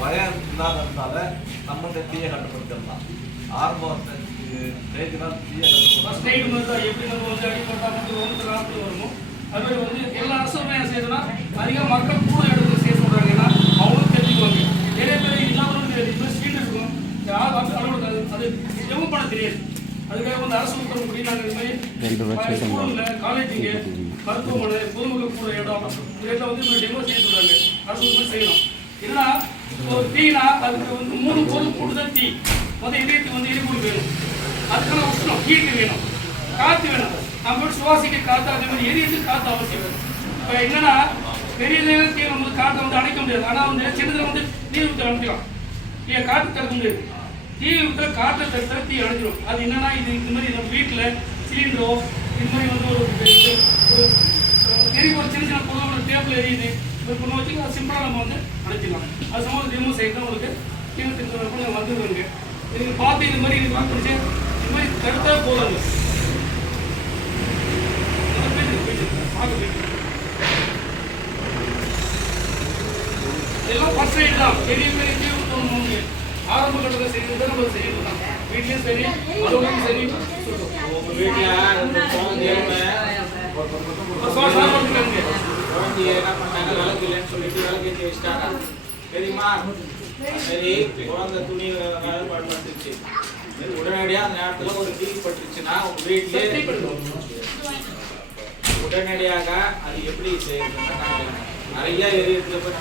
பயம் இல்லாததுனால நம்ம தீயை கட்டுப்படுத்திடலாம். ஆரம்ப ஸ்டேஜ் தான் தீயை கட்டுப்படுத்தலாம். எப்படி நம்ம வந்து அடிப்பட்டா வந்து வருமோ அது மாதிரி வந்து எல்லா அரசுமே என்ன செய்யுதுன்னா அதிகம் மக்கள் கூட இடத்துல செய்ய சொல்றாங்க. ஏன்னா அவங்களும் தெரிஞ்சுக்குவாங்க. நிறைய பேர் இல்லாமல் தெரியாது. ஸ்ட்ரீட் இருக்கும் அலுவலகம் அது எவ்வளோ பண்ண தெரியாது. அதுக்காக வந்து அரசு உத்தரவுப்படி நாங்கள் இது மாதிரி ஸ்கூலில் காலேஜுங்க மருத்துவமனை பொதுமக்கள் கூட இடம் இதில் வந்து டெமோ செய்ய சொல்கிறாங்க. அரசு உத்தரவு செய்யணும். ஏன்னா ஒரு டீனா அதுக்கு வந்து 3 பொருள் கூடுதல் டீ வந்து இதயத்துக்கு வந்து எரிபொருள் வேணும். அதுக்கான உஷ்ணம் ஹீட்டு வேணும், காற்று வேணும். நம்ம போய் சுவாசிக்க காற்று அதே மாதிரி எரியத்துக்கு காற்று அவசியம் வேணும். இப்போ என்னன்னா பெரிய தீ வந்து காற்றை வந்து அணைக்க முடியாது. ஆனால் வந்து சின்னதில் வந்து நீர் ஊற்ற அணைக்கலாம். ஏன் காற்று திறக்க முடியாது. தீ ஊற்ற காற்றை தடுத்த தீ அணைஞ்சிடும். அது என்னன்னா இது மாதிரி நம்ம வீட்டில் சிலிண்டரோ இது மாதிரி வந்து ஒரு எரிபொருள் சின்ன சின்ன பொருள் டேபிள் எரியுது ஒரு பொண்ணு வச்சு அது சிம்பிளாக நம்ம வந்து அணைச்சிடலாம். அது சம்பந்தம் ரிமூவ் செய்யணும். உங்களுக்கு கீழே வந்துடுவாங்க. இது பார்த்து இது மாதிரி இது பிடிச்சி இது மாதிரி தடுத்தா போதாங்க. இதெல்லாம் ஃபர்ஸ்ட் எய்ட் தான். பெரிய பெரிய தீ ஊற்றணும். ஆரம்ப கட்டத்தில் செய்யறது நம்ம செய்யணும். வீட்லேயும் சரி அலுவலகம் சரி உடனடியாக அந்த நேரத்தில் ஒரு தீ பட்டுருச்சுன்னா உங்க வீட்டிலே உடனடியாக அது எப்படி செய்யணும்? நிறைய எரியத்துல போய்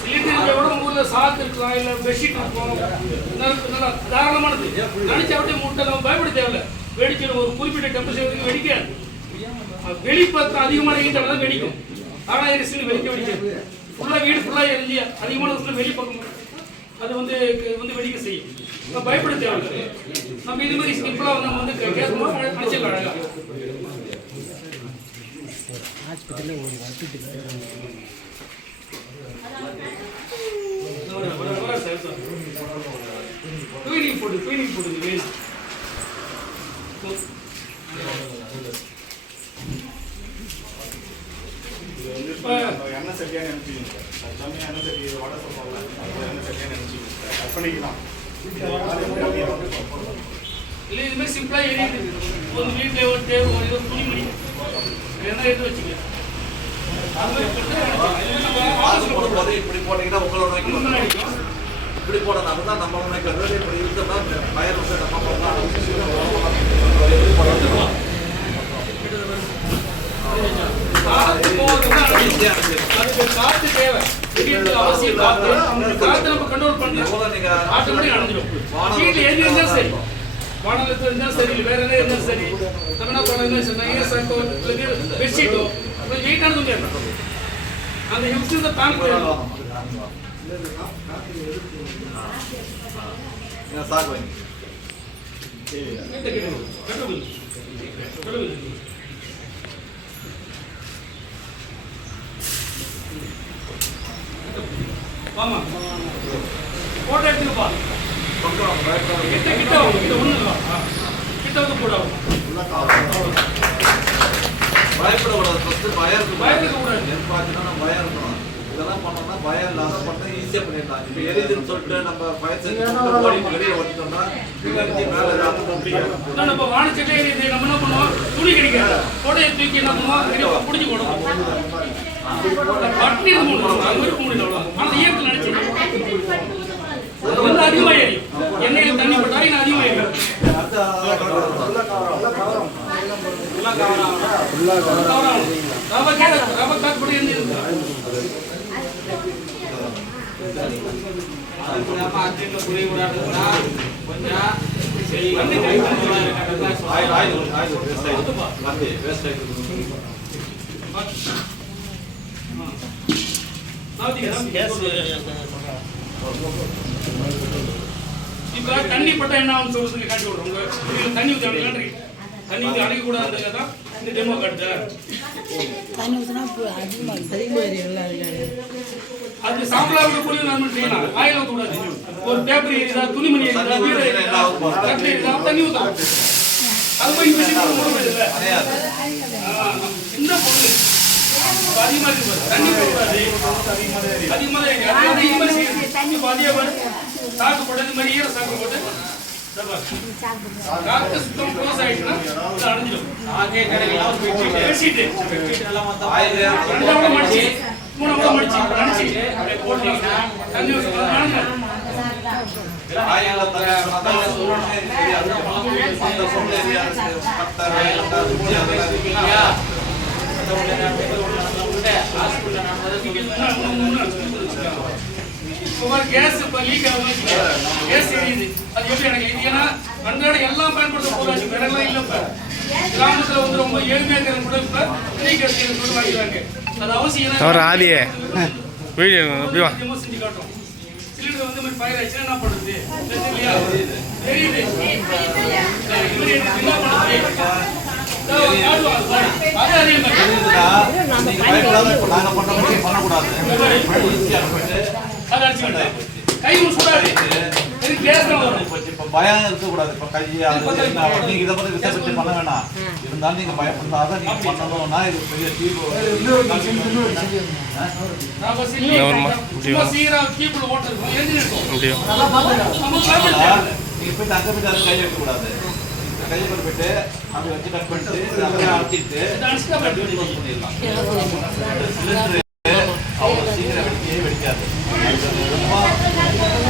சிலிண்டர் கூட ஊர்ல சாக்கு இருக்கலாம், இல்ல பெட்ஷீட் இருக்கும், நல்லா தாராளமானது. நினைச்சா அப்படியே முட்டை நம்ம பயப்பட தேவையில்ல. வெடிக்கிற ஒரு குறிப்பிட்ட டெம்பரேச்சருக்கு வெடிக்காது. வெளிப்பக்கம் அதிகமான ஹீட்டால தான் வெடிக்கும். ஆனால் இது வெடிக்காது. ஃபுல்லாக வீடு ஃபுல்லாக எரிஞ்சு அதிகமான வெளிப்பக்கம் அது வந்து வெடிக்க செய்யும். நம்ம பயப்பட தேவையில்லை. நம்ம இது மாதிரி சிம்பிளாக நம்ம வந்து கேட்கும்போது அழைச்சிடலாம் அழகா. ஹாஸ்பிட்டலில் ஒரு க்ளீனிங் போட்டு வேஸ்ட் என்ன சரியான நினைச்சிங்க எல்லாமே என்ன சரி வட சொல்லுவாங்க என்ன சரியான நினைச்சிங்க பண்ணிக்கலாம். இல்லை இது மாதிரி சிம்பிளாக எரியுது. ஒரு வீட்டில் ஒரு தேவை ஒரு துணிமணி என்ன எடுத்து வச்சுக்க. இப்படி போட்டீங்கன்னா உங்களோட இப்படி போடணும். தான் நம்ம நினைக்கிறது. இப்படி இருந்தோம்னா பயர் வந்து நம்ம காற்று தேவை அவசியம். காற்று நம்ம கண்ட்ரோல் பண்ணலாம். நீங்க ஆட்டோமேட்டிக் அடைஞ்சிடும். வீட்டில் எது இருந்தாலும் சரி, வானகத்தில் இருந்தாலும் சரி, வேற எதாவது இருந்தாலும் சரி, நம்ம என்ன பண்ணலாம்? பெட்ஷீட்டோ வெயிட்டானது முடியாது. அந்த ஹெல்த் தாங்க சாக்கு வாங்கி ஆமா போட்டோ எடுத்துக்கப்பா. கிட்ட ஒண்ணு கிட்ட வந்து போடாவும் பயப்படக்கூடாது. பயப்பட கூடாது. பார்த்தீங்கன்னா பயம் இருக்கணும். இதெல்லாம் பண்ணோம்னா பயம் இல்லாத பண்ண ஈஸியாக பண்ணிடலாம். இப்போ எரியுதுன்னு சொல்லிட்டு நம்ம ஃபயர் சர்வீஸ் வெளியே ஓட்டிட்டோம்னா மேலே ஏதாவது நம்ம வானச்சட்டை எரியுது. நம்ம என்ன பண்ணுவோம்? துணி கிடைக்காது. போடையை தூக்கி என்ன பண்ணுவோம்? பிடிச்சி போடுவோம். பட்டி முடியல. ஆனால் இயற்கை நினைச்சு அது வந்து அதிகமாக எரியும். எண்ணெயில் தண்ணி போட்டா இன்னும் அதிகமாக எரியும். இப்ப தண்ணி பட்டா என்ன ஆகும் சொல்றதுக்கு காட்டி விடுறோம். தண்ணி ஊற்றி நன்றி. தண்ணி ஊற்றி அடைக்க கூடாதுன்றதுக்காக தான் இந்த டெமோ காட்டுது. தண்ணி ஊற்றினா அதிகமாக அது சாம்பலாவுக்கு கூட நம்ம செய்யலாம். ஆயில் ஊற்றக்கூடாது. ஒரு பேப்பர் எரியுதா, துணிமணி எரியுதா, வீடு எரியுதா, கட்டு எரியுதா, தண்ணி ஊற்றலாம். அது போய் மிஷின் போட முடியாது. இந்த பொருள் அதிகமா இருக்கு பாரு. தண்ணி போடாது. அதிகமா தான் இருக்கு. அது வந்து இது மாதிரி செய்யுது. இப்போ அதே மாதிரி சாக்கு போட்டு இந்த மாதிரி ஈர சாக்கு போட்டு இதோ பாரு. காத்து சுத்தம் க்ளோஸ் ஆயிடுச்சுன்னா இது அடைஞ்சிடும். ஆகே கடையில ஒரு பெட்ஷீட் எல்லாம் மொத்தம் ரெண்டாவது மடிச்சு மூணாவது மடிச்சு நினைச்சு அப்படியே போட்டீங்கன்னா தண்ணி ஊற்றி ஆயில தர மத்தவங்க சொல்றேன் சரி அது அந்த சொந்த ஏரியா பத்தா அதெல்லாம் இல்லையா அந்த உள்ள ஹாஸ்பிடல்ல நான் கேஸ் இப்போ லீக் ஆகும் கேஸ் எரியுது அது எப்படி எனக்கு இது ஏன்னா அன்றாட எல்லாம் பயன்படுத்த போறாச்சு வேறெல்லாம் இல்லை இப்போ கிராமத்தில் வந்து ரொம்ப ஏழ்மையாக இருக்கிற கூட இப்போ ஃப்ரீ கேஸ் சொல்லி வாங்கிடுறாங்க அது அவசியம் அவர் ஆதியே வீடியோ எப்படி வா செஞ்சு காட்டும் சிலிண்டர் வந்து மாதிரி ஃபயர் ஆயிடுச்சுன்னா என்ன பண்ணுறது இல்லையா தெரியுது இவர் என்ன பண்ணுறது அதே மாதிரி நீங்க பயப்படாத இப்ப நாங்க பண்ற மாதிரி பண்ணக்கூடாது ஈஸியா போயிட்டு அதை அடிச்சுக்கிட்டேன் கை சூடாது எனக்கு கேஸ் தான் வரும் இப்ப பயம் இருக்கக்கூடாது இப்ப கை நீங்க இதை பத்தி விசாரிச்சு பண்ண வேணாம் இருந்தாலும் நீங்க பயப்படாத நீங்க பண்ணணும்னா இது பெரிய நாம சும்மா சீரா கீப்புல ஓட்டிருக்கோம் எழுதிருக்கோம் முடியும் நம்ம சாப்பிட்டு நீங்க போயிட்டு அங்க போயிட்டு அதை கை எடுக்கக்கூடாது கையை போயிட்டு அப்படி வச்சு கட் பண்ணிட்டு அப்படியே அடிச்சுட்டு பண்ணிடலாம் சிலிண்டர் அவ்வளோ சீக்கிரம் வெடிக்கவே வெடிக்காது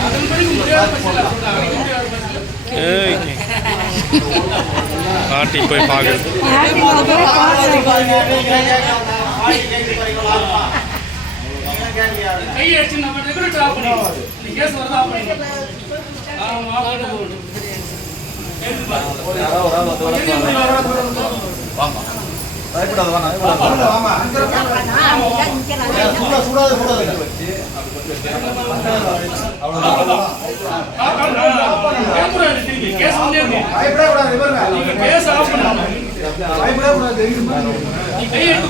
அதன்படி முடியாத பட்சத்தில் அடிக்க முடியாத பட்சத்தில் ஏய் பாட்டி போய் பார்க்குறது கை அடிச்சு நம்ம ரெகுலேட்டர் ஆஃப் பண்ணிடுவோம் இந்த கேஸ் வரது ஆஃப் பண்ணிடுவோம் ஆஃப் பண்ணிட்டு வாமா பயப்படாத வாமா கை எடுத்து